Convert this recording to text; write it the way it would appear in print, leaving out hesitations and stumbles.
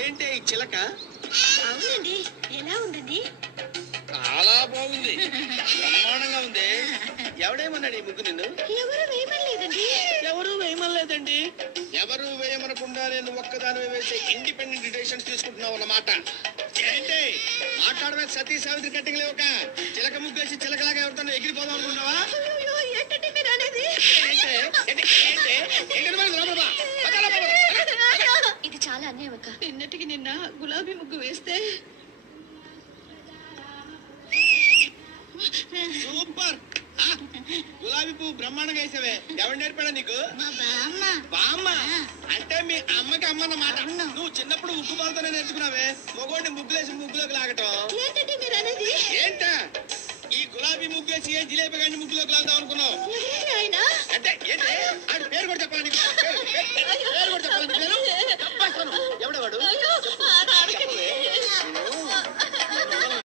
ఏంటి ఈ చిలక? అవునండి. ఎలా ఉందండి? చాలా బాగుంది, బ్రహ్మాండంగా ఉంది. ఎవడేమన్నాడు ఈ ముగ్గు నిన్ను? ఎవరు వేయమనలేదండి. ఎవరు వేయమనలేదండి. ఎవరు వేయమనకుండా నేను ఒక్కదాని వేసే ఇండిపెండెంట్ డిసిషన్ తీసుకుంటున్నావు అన్నమాట. ఏంటి మాట్లాడమే? సతీ సావిత్రి కట్టింగ్ లేవక చిలక ముగ్గు వేసి చిలకలాగా ఎవరితో ఎగిరిపోదాం అనుకుంటున్నావా? అయ్యో, ఏంటండి మీరు అనేది? ఇది చాలా అన్యాయం అక్క. నిన్నటికి నిన్న గులాబీ ముగ్గు వేస్తే సూపర్. గులాబీ పువ్వు బ్రహ్మాండంగా వేసావే. ఎవరు నేర్పాడా నీకు? మా బామ్మ. బామ్మ అంటే మీ అమ్మకి అమ్మ అన్నమాట. నువ్వు చిన్నప్పుడు ఉక్కు పాలతోనే నేర్చుకున్నావే మొగోడిని ముగ్గులేసి ముగ్గులోకి లాగటం. ఏంటండి మీరు అనేది? ఏంటా ఈ గులాబీ ముగ్గేసి ఏ జిలేబీ గాని ముగ్గులోకి లాగుదాం అనుకున్నావు? ఎవరండి ఆయన? అంటే ఏంటి? ఆయన పేరు కూడా చెప్పాలి నీకు. పేరు కూడా చెప్పాలి.